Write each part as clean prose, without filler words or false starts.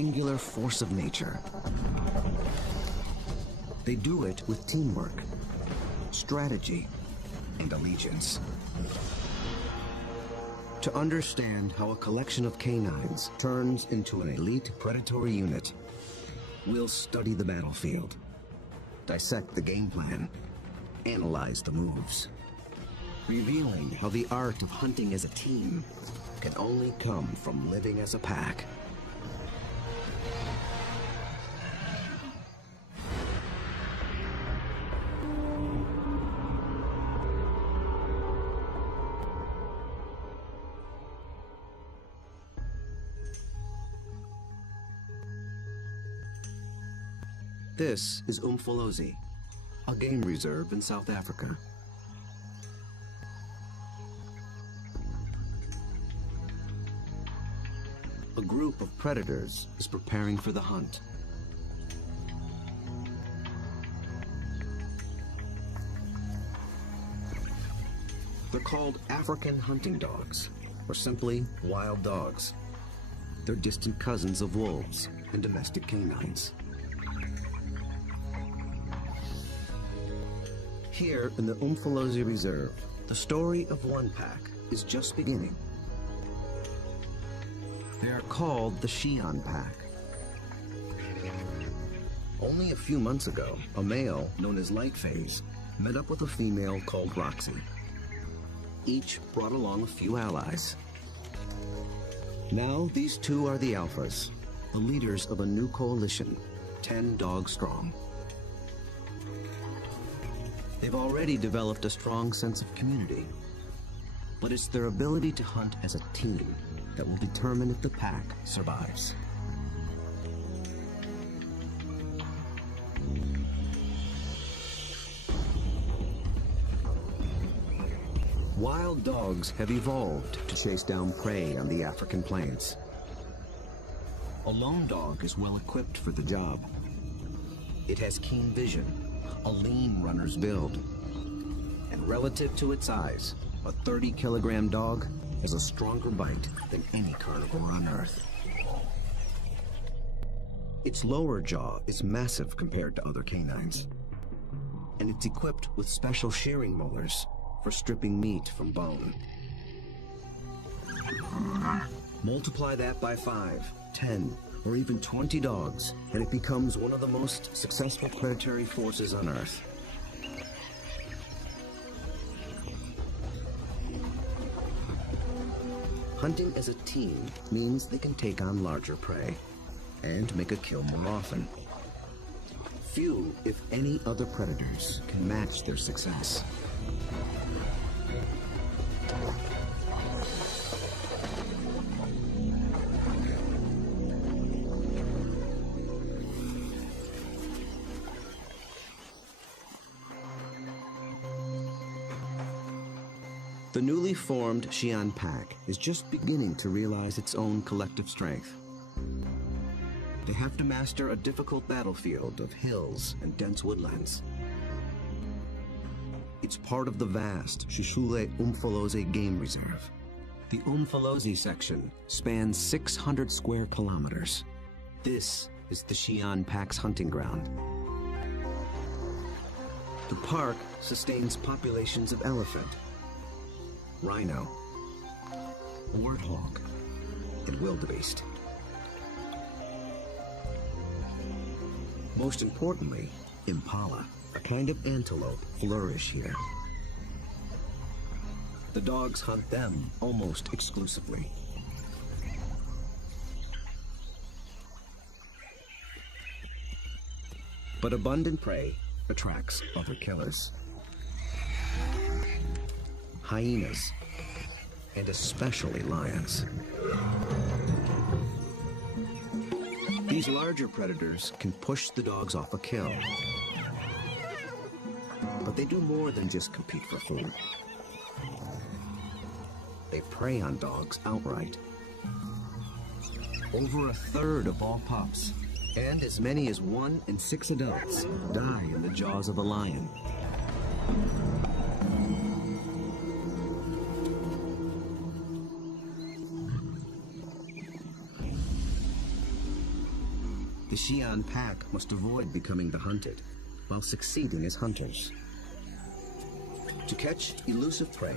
singular force of nature. They do it with teamwork, strategy, and allegiance. To understand how a collection of canines turns into an elite predatory unit, we'll study the battlefield, dissect the game plan, analyze the moves, revealing how the art of hunting as a team can only come from living as a pack. This is Umfolozi, a game reserve in South Africa. A group of predators is preparing for the hunt. They're called African hunting dogs, or simply wild dogs. They're distant cousins of wolves and domestic canines. Here in the Umfolozi Reserve, the story of one pack is just beginning. They are called the Xi'an pack. Only a few months ago, a male known as Lightphase met up with a female called Roxy. Each brought along a few allies. Now these two are the alphas, the leaders of a new coalition, 10 dogs strong. They've already developed a strong sense of community, but it's their ability to hunt as a team that will determine if the pack survives. Wild dogs have evolved to chase down prey on the African plains. A lone dog is well equipped for the job. It has keen vision, a lean runner's build, and relative to its size, a 30-kilogram dog has a stronger bite than any carnivore on Earth. Its lower jaw is massive compared to other canines, and it's equipped with special shearing molars for stripping meat from bone. Multiply that by 5, 10, or even 20 dogs, and it becomes one of the most successful predatory forces on Earth. Hunting as a team means they can take on larger prey and make a kill more often. Few, if any, other predators can match their success. The newly formed Xi'an pack is just beginning to realize its own collective strength. They have to master a difficult battlefield of hills and dense woodlands. It's part of the vast Shishule Umfolozi Game Reserve. The Umfolozi section spans 600 square kilometers. This is the Xi'an pack's hunting ground. The park sustains populations of elephant, rhino, warthog, and wildebeest. Most importantly, impala, a kind of antelope, flourish here. The dogs hunt them almost exclusively. But abundant prey attracts other killers. Hyenas, and especially lions. These larger predators can push the dogs off a kill. But they do more than just compete for food. They prey on dogs outright. Over a third of all pups, and as many as 1 in 6 adults, die in the jaws of a lion. The Xi'an pack must avoid becoming the hunted, while succeeding as hunters. To catch elusive prey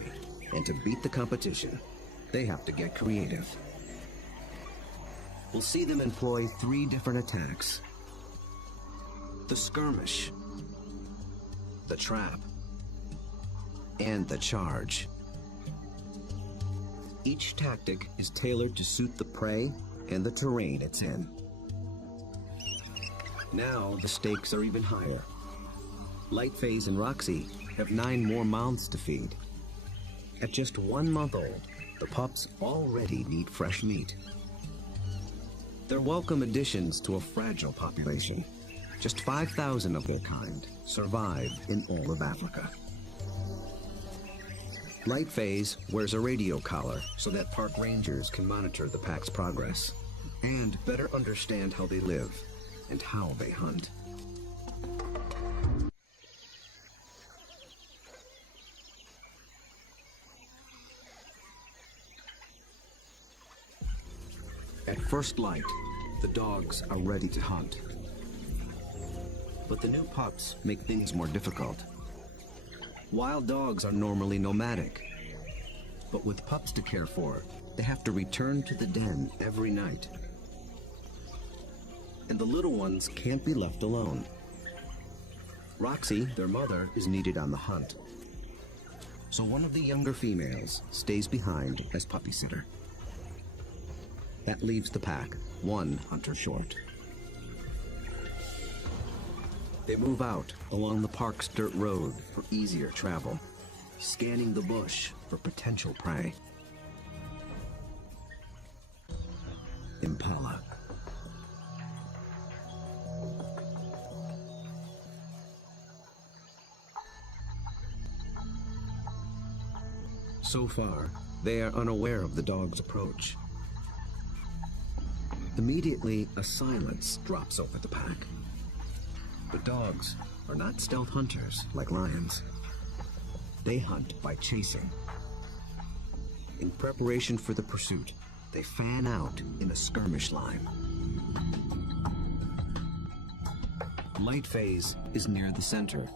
and to beat the competition, they have to get creative. We'll see them employ 3 different attacks: the skirmish, the trap, and the charge. Each tactic is tailored to suit the prey and the terrain it's in. Now the stakes are even higher. Lightface and Roxy have 9 more mouths to feed. At just 1 month old, the pups already need fresh meat. They're welcome additions to a fragile population. Just 5,000 of their kind survive in all of Africa. Lightface wears a radio collar so that park rangers can monitor the pack's progress and better understand how they live and how they hunt. At first light, the dogs are ready to hunt. But the new pups make things more difficult. Wild dogs are normally nomadic, but with pups to care for, they have to return to the den every night. And the little ones can't be left alone. Roxy, their mother, is needed on the hunt. So one of the younger females stays behind as puppy sitter. That leaves the pack 1 hunter short. They move out along the park's dirt road for easier travel, scanning the bush for potential prey. Impala. So far, they are unaware of the dog's approach. Immediately, a silence drops over the pack. But dogs are not stealth hunters like lions. They hunt by chasing. In preparation for the pursuit, they fan out in a skirmish line. Lightface is near the center.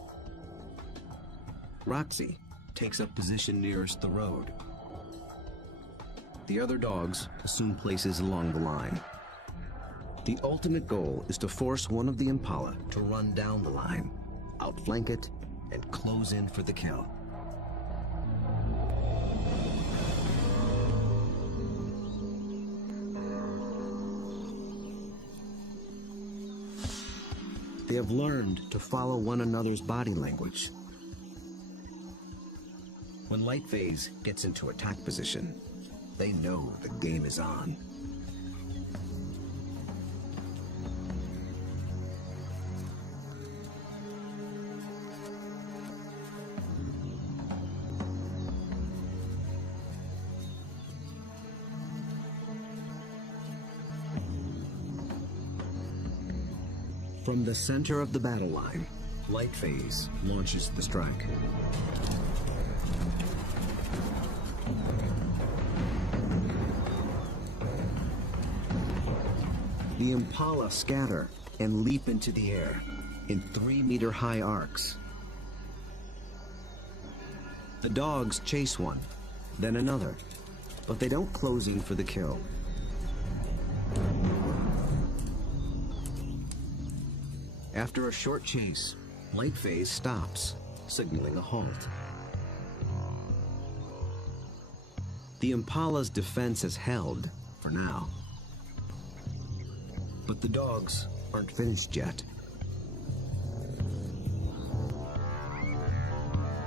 Roxy takes up position nearest the road. The other dogs assume places along the line. The ultimate goal is to force one of the impala to run down the line, outflank it, and close in for the kill. They have learned to follow one another's body language. When Lightface gets into attack position, they know the game is on. From the center of the battle line, Lightface launches the strike. The impala scatter and leap into the air in 3-meter-high arcs. The dogs chase one, then another, but they don't close in for the kill. After a short chase, Lightface stops, signaling a halt. The impala's defense is held, for now. But the dogs aren't finished yet.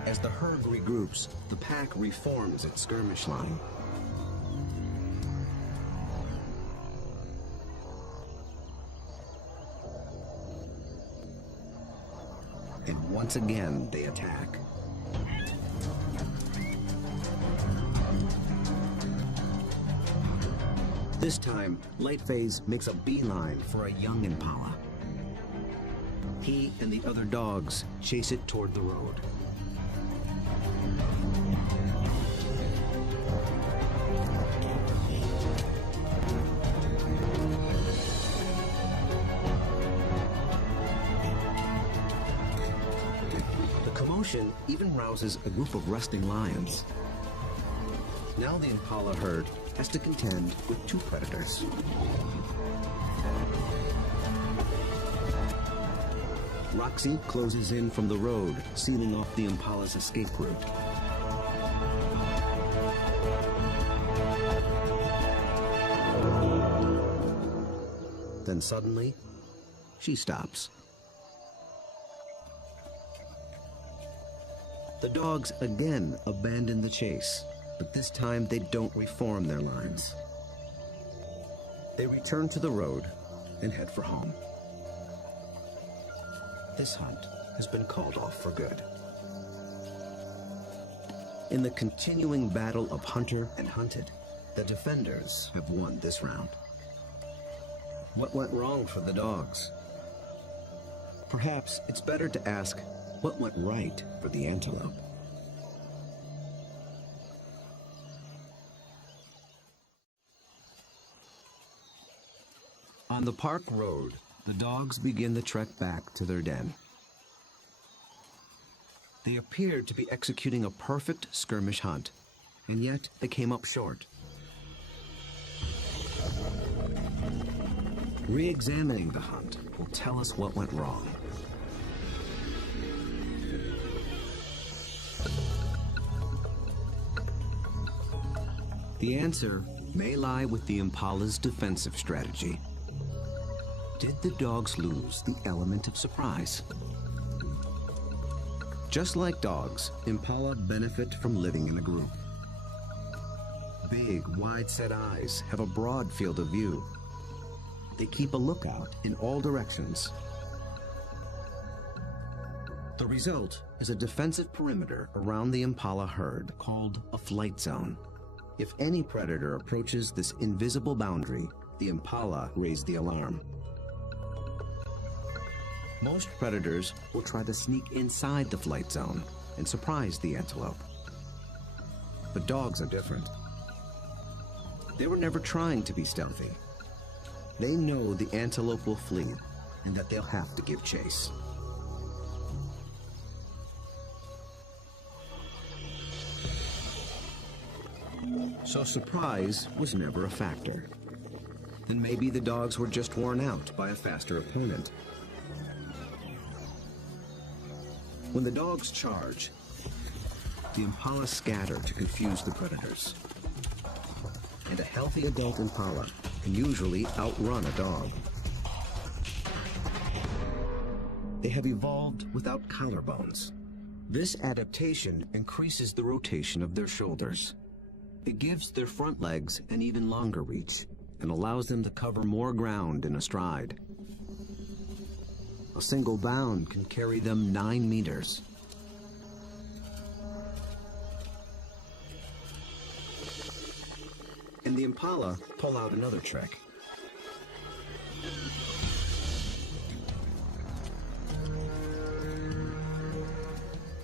As the herd regroups, the pack reforms its skirmish line. And once again, they attack. This time, Lightface makes a beeline for a young impala. He and the other dogs chase it toward the road. caution even rouses a group of resting lions. Now the impala herd has to contend with two predators. Roxy closes in from the road, sealing off the impala's escape route. Then suddenly, she stops. The dogs again abandon the chase, but this time they don't reform their lines. They return to the road and head for home. This hunt has been called off for good. In the continuing battle of hunter and hunted, the defenders have won this round. What went wrong for the dogs? Perhaps it's better to ask what went right for the antelope. On the park road, the dogs begin the trek back to their den. They appeared to be executing a perfect skirmish hunt, and yet they came up short. Re-examining the hunt will tell us what went wrong. The answer may lie with the impala's defensive strategy. Did the dogs lose the element of surprise? Just like dogs, impala benefit from living in a group. Big, wide-set eyes have a broad field of view. They keep a lookout in all directions. The result is a defensive perimeter around the impala herd called a flight zone. If any predator approaches this invisible boundary, the impala raise the alarm. Most predators will try to sneak inside the flight zone and surprise the antelope. But dogs are different. They were never trying to be stealthy. They know the antelope will flee and that they'll have to give chase. So surprise was never a factor. And maybe the dogs were just worn out by a faster opponent. When the dogs charge, the impala scatter to confuse the predators. And a healthy adult impala can usually outrun a dog. They have evolved without collarbones. This adaptation increases the rotation of their shoulders. It gives their front legs an even longer reach and allows them to cover more ground in a stride. A single bound can carry them 9 meters. And the impala pull out another trick.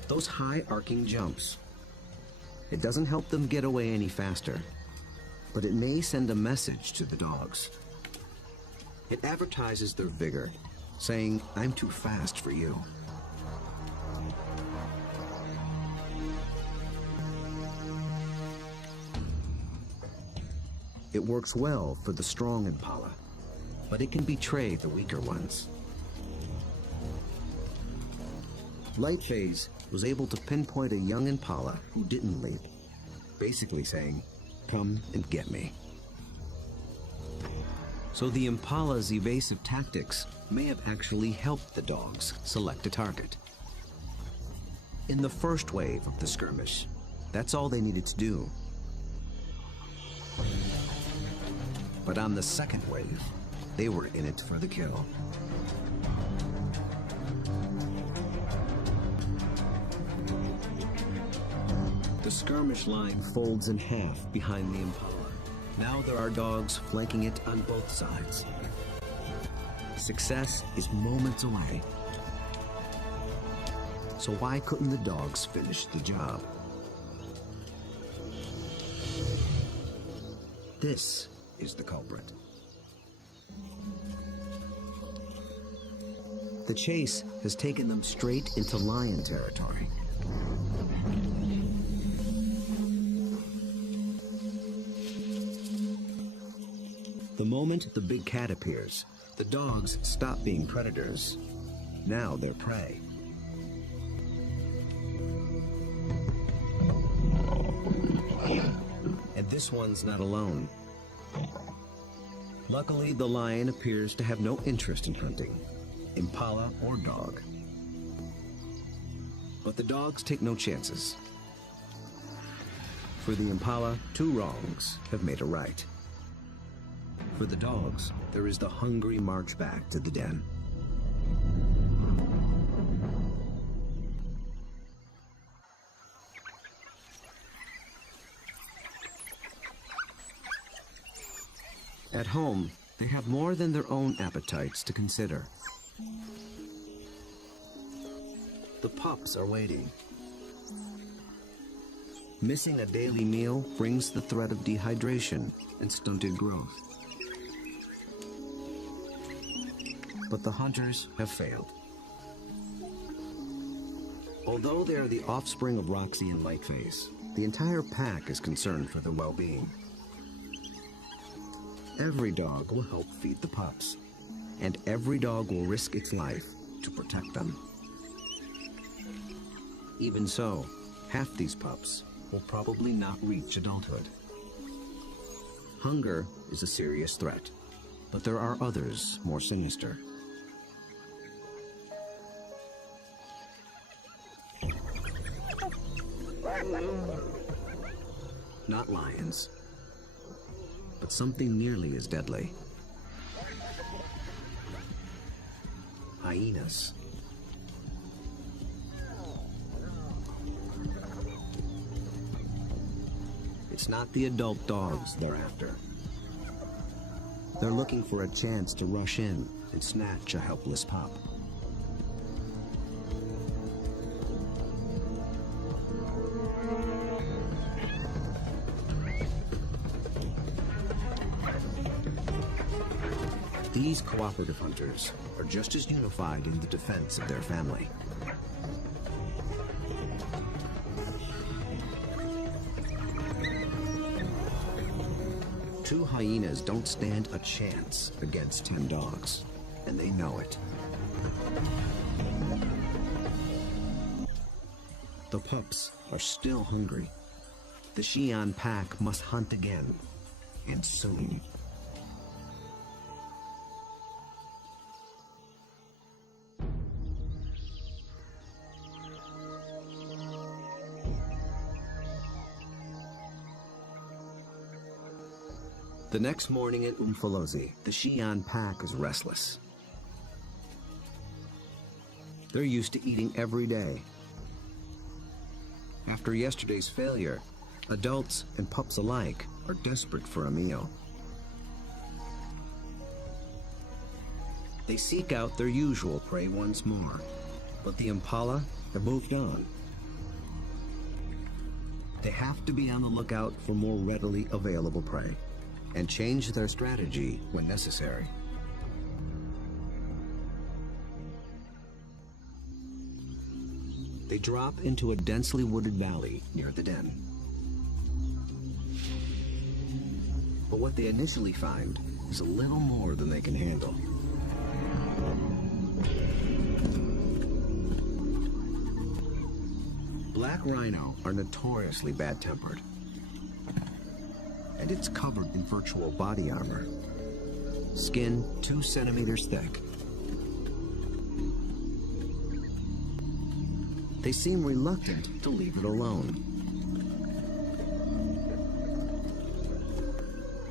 Those high arcing jumps. It doesn't help them get away any faster, but it may send a message to the dogs. It advertises their vigor, saying, "I'm too fast for you." It works well for the strong impala, but it can betray the weaker ones. Lightphase was able to pinpoint a young impala who didn't leap, basically saying, "Come and get me." So the impala's evasive tactics may have actually helped the dogs select a target. In the first wave of the skirmish, that's all they needed to do. But on the second wave, they were in it for the kill. The skirmish line folds in half behind the impala. Now there are dogs flanking it on both sides. Success is moments away. So why couldn't the dogs finish the job? This is the culprit. The chase has taken them straight into lion territory. moment the big cat appears, the dogs stop being predators. Now they're prey. And this one's not alone. Luckily, the lion appears to have no interest in hunting, impala or dog. But the dogs take no chances. For the impala, 2 wrongs have made a right. For the dogs, there is the hungry march back to the den. At home, they have more than their own appetites to consider. The pups are waiting. Missing a daily meal brings the threat of dehydration and stunted growth. But the hunters have failed. Although they are the offspring of Roxy and Lightface, the entire pack is concerned for their well-being. Every dog will help feed the pups, and every dog will risk its life to protect them. Even so, half these pups will probably not reach adulthood. Hunger is a serious threat, but there are others more sinister. Not lions, but something nearly as deadly. Hyenas. It's not the adult dogs they're after. They're looking for a chance to rush in and snatch a helpless pup. These cooperative hunters are just as unified in the defense of their family. Two hyenas don't stand a chance against 10 dogs, and they know it. The pups are still hungry. The Xi'an pack must hunt again, and soon. The next morning at Umfolozi, the Xi'an pack is restless. They're used to eating every day. After yesterday's failure, adults and pups alike are desperate for a meal. They seek out their usual prey once more, but the impala have moved on. They have to be on the lookout for more readily available prey, and change their strategy when necessary. They drop into a densely wooded valley near the den. But what they initially find is a little more than they can handle. Black rhino are notoriously bad-tempered, and it's covered in virtual body armor. Skin 2 centimeters thick. They seem reluctant to leave it alone.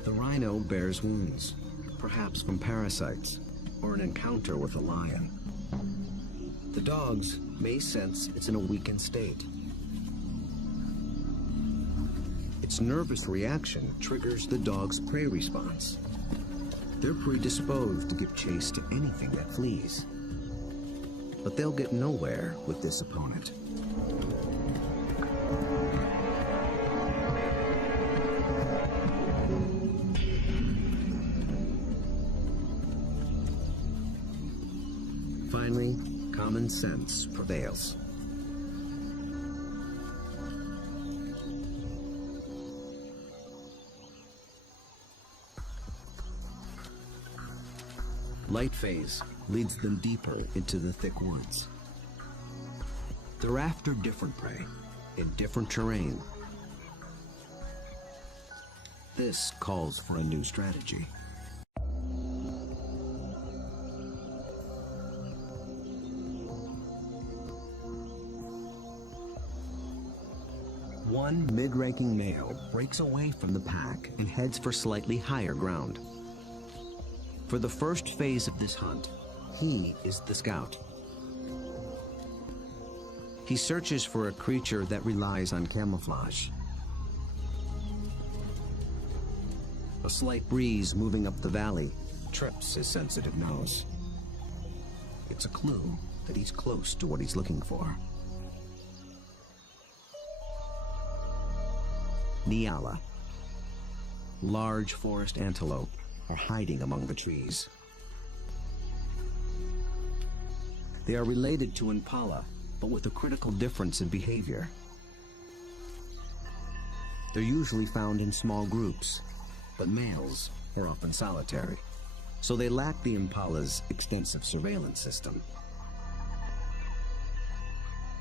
The rhino bears wounds, perhaps from parasites or an encounter with a lion. The dogs may sense it's in a weakened state. Its nervous reaction triggers the dog's prey response. They're predisposed to give chase to anything that flees. But they'll get nowhere with this opponent. Finally, common sense prevails. Light phase leads them deeper into the thick woods. They're after different prey in different terrain. This calls for a new strategy. One mid-ranking male breaks away from the pack and heads for slightly higher ground. For the first phase of this hunt, he is the scout. He searches for a creature that relies on camouflage. A slight breeze moving up the valley trips his sensitive nose. It's a clue that he's close to what he's looking for. Nyala. Large forest antelope are hiding among the trees. They are related to impala, but with a critical difference in behavior. They're usually found in small groups, but males are often solitary, so they lack the impala's extensive surveillance system.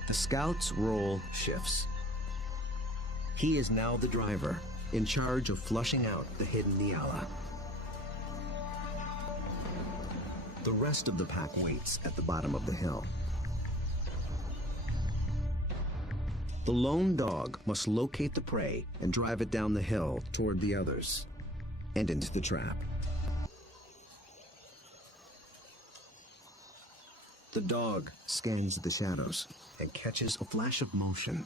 The scout's role shifts. He is now the driver, in charge of flushing out the hidden Nyala. The rest of the pack waits at the bottom of the hill. The lone dog must locate the prey and drive it down the hill toward the others and into the trap. The dog scans the shadows and catches a flash of motion.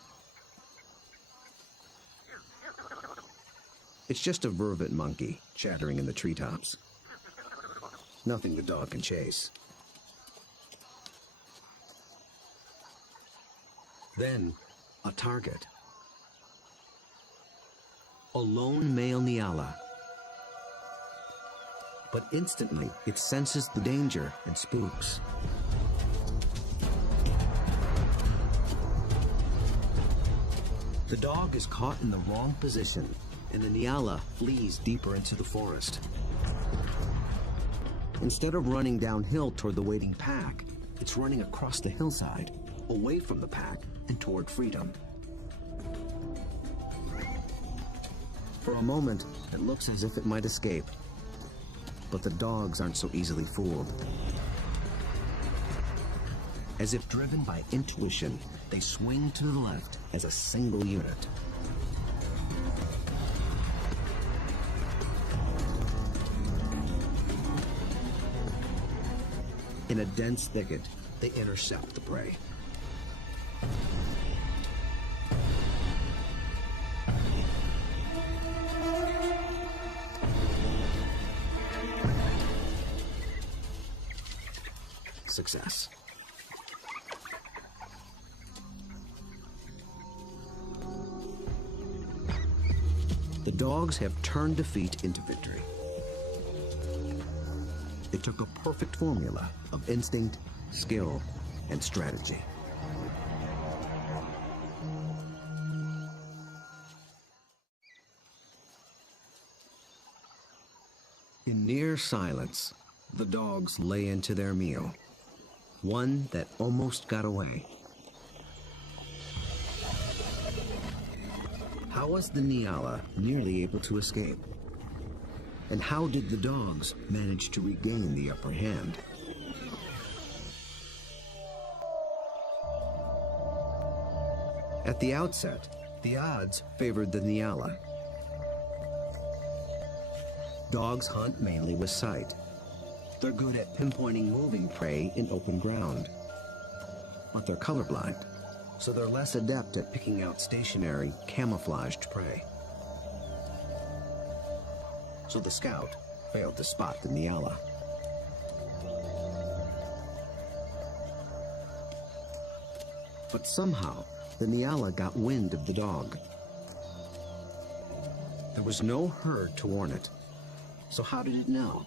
It's just a vervet monkey chattering in the treetops. Nothing the dog can chase. Then, a target. A lone male Nyala. But instantly, it senses the danger and spooks. The dog is caught in the wrong position, and the Nyala flees deeper into the forest. Instead of running downhill toward the waiting pack, it's running across the hillside, away from the pack and toward freedom. For a moment, it looks as if it might escape, but the dogs aren't so easily fooled. As if driven by intuition, they swing to the left as a single unit. In a dense thicket, they intercept the prey. Success. The dogs have turned defeat into victory. It took a perfect formula of instinct, skill, and strategy. In near silence, the dogs lay into their meal, one that almost got away. How was the Nyala nearly able to escape? And how did the dogs manage to regain the upper hand? At the outset, the odds favored the Nyala. Dogs hunt mainly with sight. They're good at pinpointing moving prey in open ground. But they're colorblind, so they're less adept at picking out stationary, camouflaged prey. So the scout failed to spot the Nyala. But somehow, the Nyala got wind of the dog. There was no herd to warn it, so how did it know?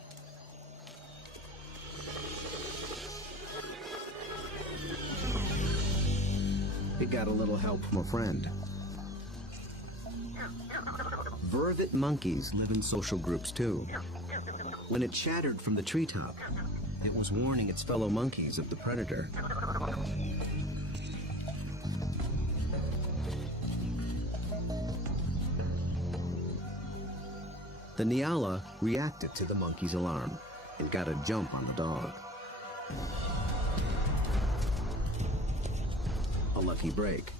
It got a little help from a friend. Vervet monkeys live in social groups too. When it chattered from the treetop, It was warning its fellow monkeys of the predator. The Nyala reacted to the monkey's alarm and got a jump on the dog. A lucky break,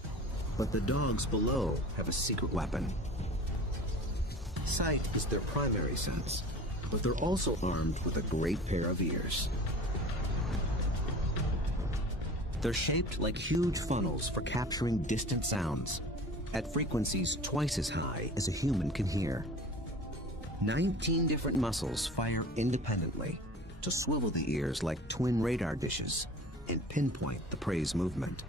but the dogs below have a secret weapon. Sight is their primary sense, but they're also armed with a great pair of ears. They're shaped like huge funnels for capturing distant sounds at frequencies twice as high as a human can hear. 19 different muscles fire independently to swivel the ears like twin radar dishes and pinpoint the prey's movement.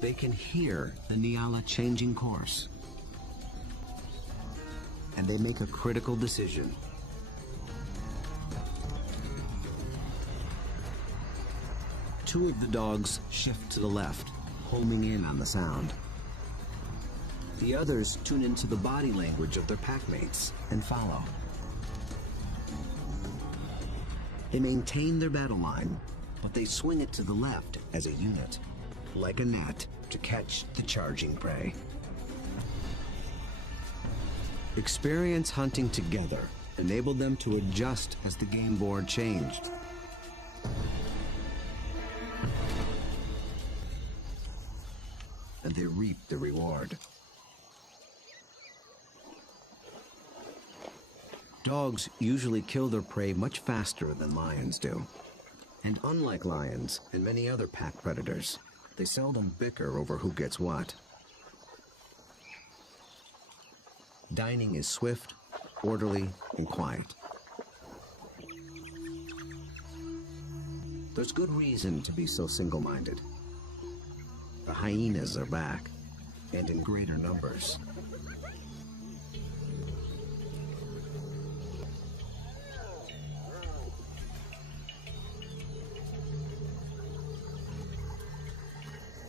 They can hear the Nyala changing course, and they make a critical decision. Two of the dogs shift to the left, homing in on the sound. The others tune into the body language of their packmates and follow. They maintain their battle line, but they swing it to the left as a unit, like a net, to catch the charging prey. Experience hunting together enabled them to adjust as the game board changed. And they reaped the reward. Dogs usually kill their prey much faster than lions do. And unlike lions and many other pack predators, they seldom bicker over who gets what. Dining is swift, orderly, and quiet. There's good reason to be so single-minded. The hyenas are back, and in greater numbers.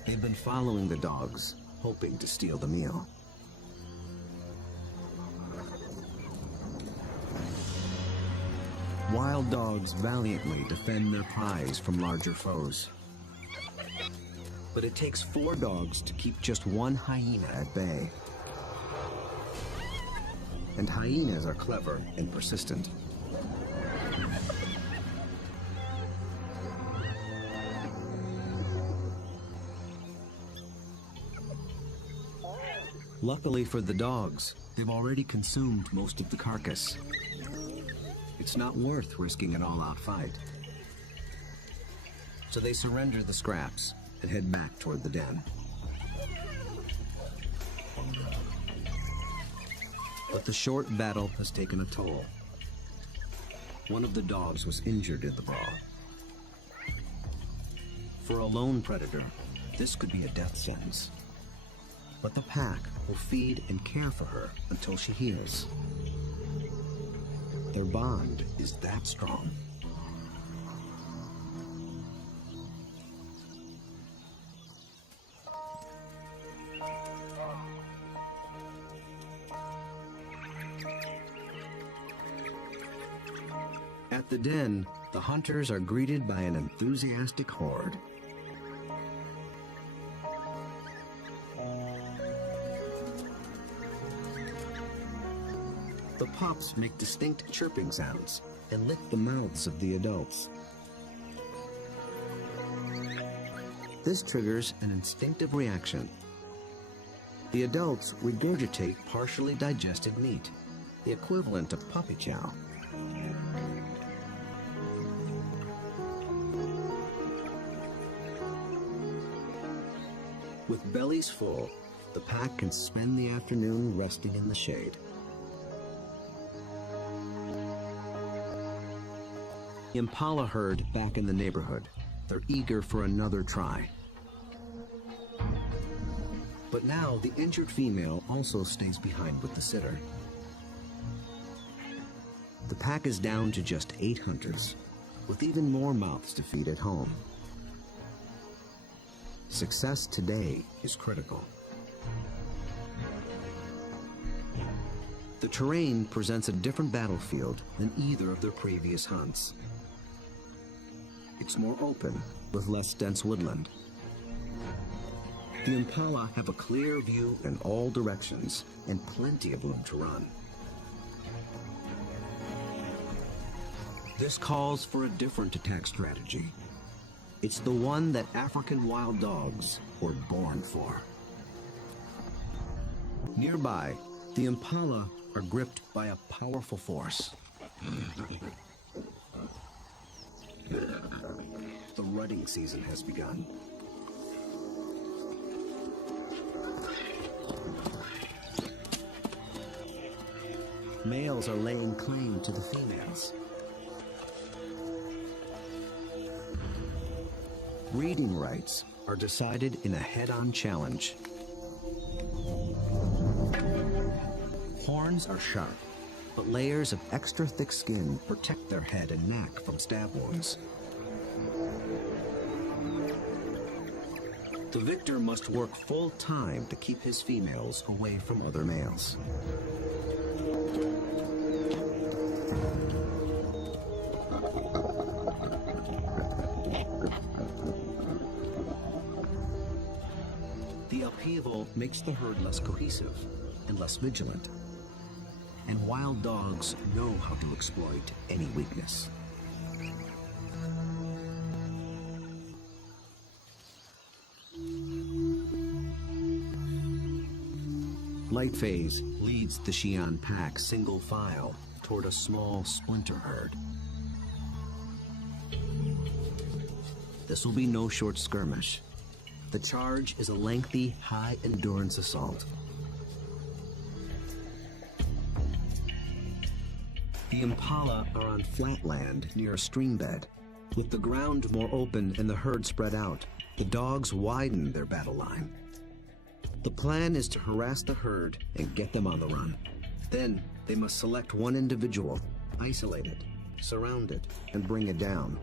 They've been following the dogs, hoping to steal the meal. Wild dogs valiantly defend their prize from larger foes. But it takes 4 dogs to keep just one hyena at bay. And hyenas are clever and persistent. Luckily for the dogs, they've already consumed most of the carcass. It's not worth risking an all-out fight. So they surrender the scraps and head back toward the den. But the short battle has taken a toll. One of the dogs was injured in the brawl. For a lone predator, this could be a death sentence. But the pack will feed and care for her until she heals. Their bond is that strong. At the den, the hunters are greeted by an enthusiastic horde. The pups make distinct chirping sounds and lick the mouths of the adults. This triggers an instinctive reaction. The adults regurgitate partially digested meat, the equivalent of puppy chow. With bellies full, the pack can spend the afternoon resting in the shade. The impala herd back in the neighborhood. They're eager for another try. But now the injured female also stays behind with the sitter. The pack is down to just 8 hunters, with even more mouths to feed at home. Success today is critical. The terrain presents a different battlefield than either of their previous hunts. It's more open, with less dense woodland. The impala have a clear view in all directions and plenty of room to run. This calls for a different attack strategy. It's the one that African wild dogs were born for. Nearby, the impala are gripped by a powerful force. The rutting season has begun. Males are laying claim to the females. Breeding rights are decided in a head-on challenge. Horns are sharp, but layers of extra thick skin protect their head and neck from stab wounds. The victor must work full time to keep his females away from other males. The upheaval makes the herd less cohesive and less vigilant. And wild dogs know how to exploit any weakness. Lightphase leads the Xi'an pack single file toward a small splinter herd. This will be no short skirmish. The charge is a lengthy, high-endurance assault. The impala are on flat land near a stream bed. With the ground more open and the herd spread out, the dogs widen their battle line. The plan is to harass the herd and get them on the run. Then they must select one individual, isolate it, surround it, and bring it down.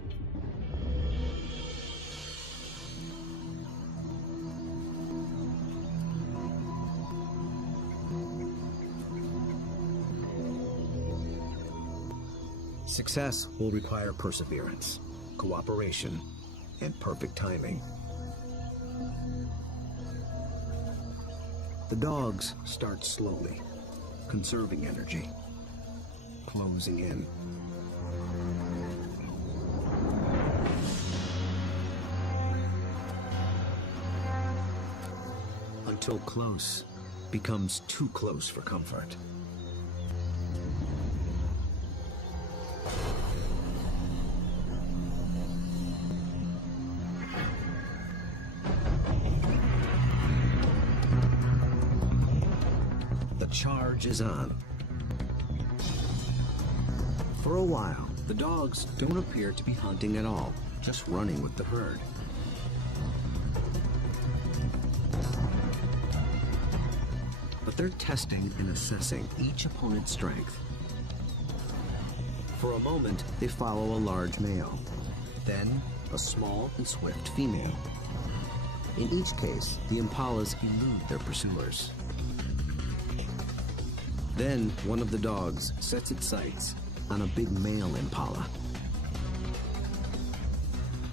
Success will require perseverance, cooperation, and perfect timing. The dogs start slowly, conserving energy, closing in. Until close becomes too close for comfort. Charge is on. For a while, the dogs don't appear to be hunting at all, just running with the herd. But they're testing and assessing each opponent's strength. For a moment, they follow a large male, then a small and swift female. In each case, the impalas elude their pursuers. Then, one of the dogs sets its sights on a big male impala.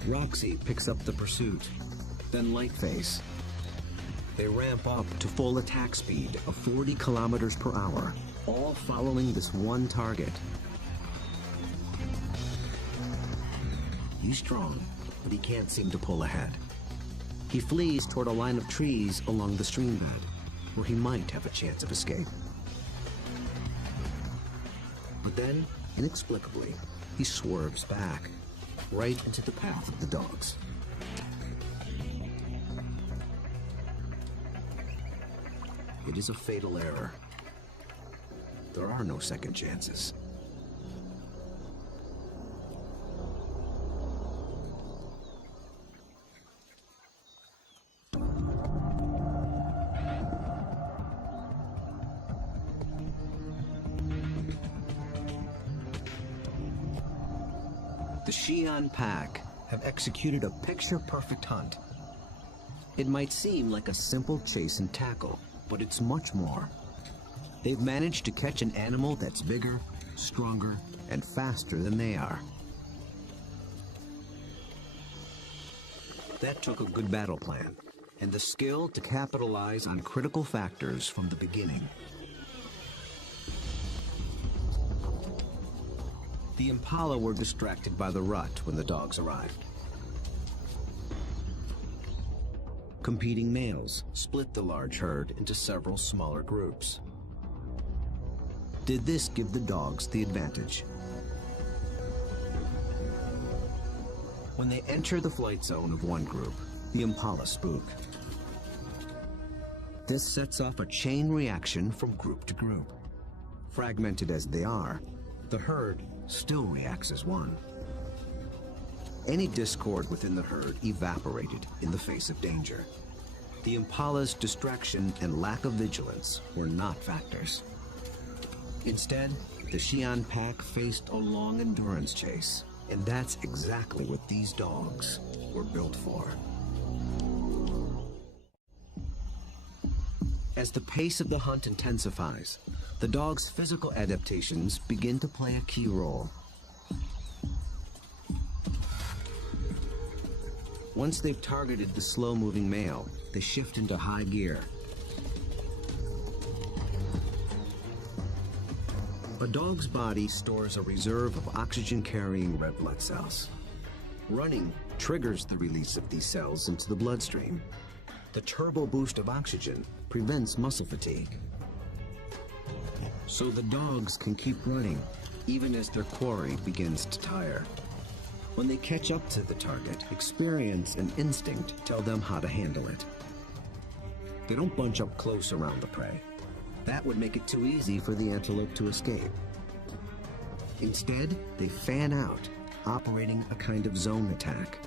Roxy picks up the pursuit, then Lightface. They ramp up to full attack speed of 40 kilometers per hour, all following this one target. He's strong, but he can't seem to pull ahead. He flees toward a line of trees along the stream bed, where he might have a chance of escape. But then, inexplicably, he swerves back, right into the path of the dogs. It is a fatal error. There are no second chances. The Xi'an pack have executed a picture-perfect hunt. It might seem like a simple chase and tackle, but it's much more. They've managed to catch an animal that's bigger, stronger, and faster than they are. That took a good battle plan and the skill to capitalize on critical factors from the beginning. The impala were distracted by the rut when the dogs arrived. Competing males split the large herd into several smaller groups. Did this give the dogs the advantage? When they enter the flight zone of one group, the impala spook. This sets off a chain reaction from group to group. Fragmented as they are, the herd still reacts as one. Any discord within the herd evaporated in the face of danger. The impala's distraction and lack of vigilance were not factors. Instead, the Xi'an pack faced a long endurance chase, and that's exactly what these dogs were built for. As the pace of the hunt intensifies, the dog's physical adaptations begin to play a key role. Once they've targeted the slow-moving male, they shift into high gear. A dog's body stores a reserve of oxygen-carrying red blood cells. Running triggers the release of these cells into the bloodstream. The turbo boost of oxygen prevents muscle fatigue. So the dogs can keep running, even as their quarry begins to tire. When they catch up to the target, experience and instinct tell them how to handle it. They don't bunch up close around the prey. That would make it too easy for the antelope to escape. Instead, they fan out, operating a kind of zone attack.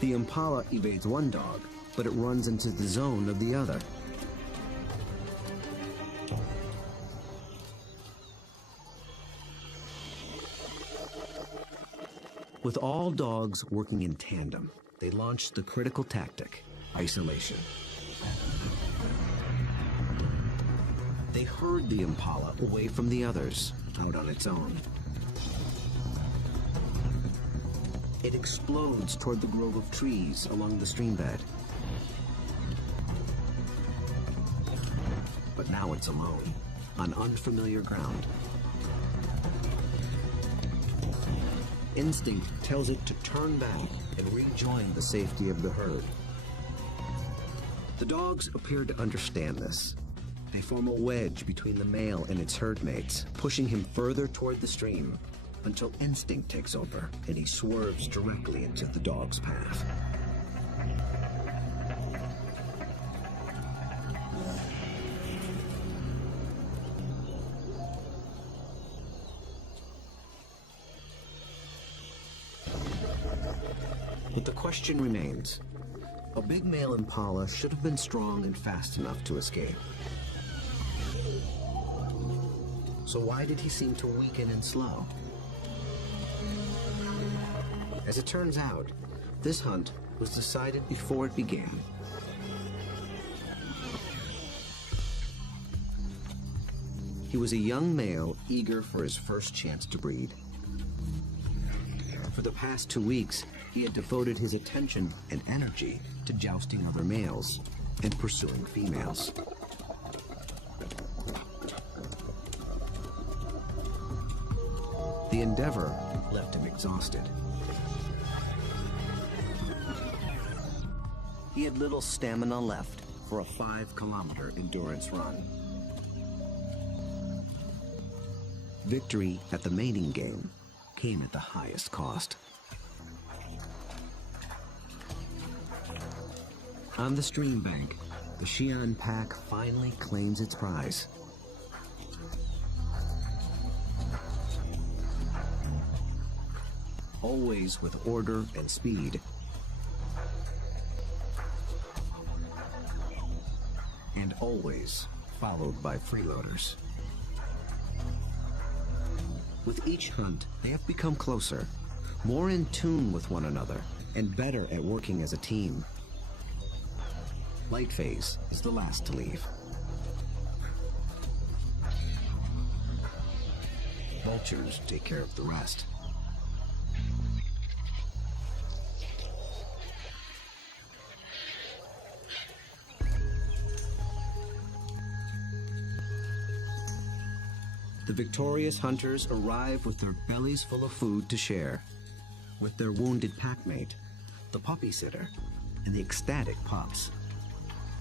The impala evades one dog, but it runs into the zone of the other. With all dogs working in tandem, they launched the critical tactic, isolation. They herd the impala away from the others, out on its own. It explodes toward the grove of trees along the stream bed. But now it's alone, on unfamiliar ground. Instinct tells it to turn back and rejoin the safety of the herd. The dogs appear to understand this. They form a wedge between the male and its herd mates, pushing him further toward the stream until instinct takes over and he swerves directly into the dog's path. But the question remains. A big male impala should have been strong and fast enough to escape. So why did he seem to weaken and slow? As it turns out, this hunt was decided before it began. He was a young male eager for his first chance to breed. For the past 2 weeks, he had devoted his attention and energy to jousting other males and pursuing females. The endeavor left him exhausted. He had little stamina left for a 5-kilometer endurance run. Victory at the mating game came at the highest cost. On the stream bank, the Xi'an pack finally claims its prize. Always with order and speed. And always followed by freeloaders. With each hunt, they have become closer, more in tune with one another, and better at working as a team. Light Phase is the last to leave. vultures take care of the rest. The victorious hunters arrive with their bellies full of food to share, with their wounded packmate, the puppy sitter, and the ecstatic pups.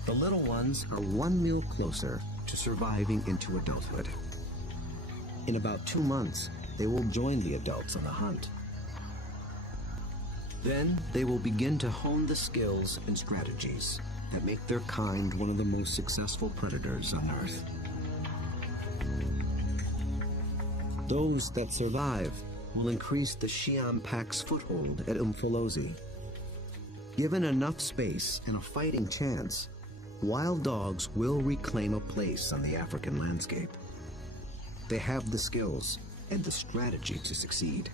The little ones are one meal closer to surviving into adulthood. In about 2 months, they will join the adults on the hunt. Then they will begin to hone the skills and strategies that make their kind one of the most successful predators on Earth. Those that survive will increase the Xi'an pack's foothold at Umfolozi. Given enough space and a fighting chance, wild dogs will reclaim a place on the African landscape. They have the skills and the strategy to succeed.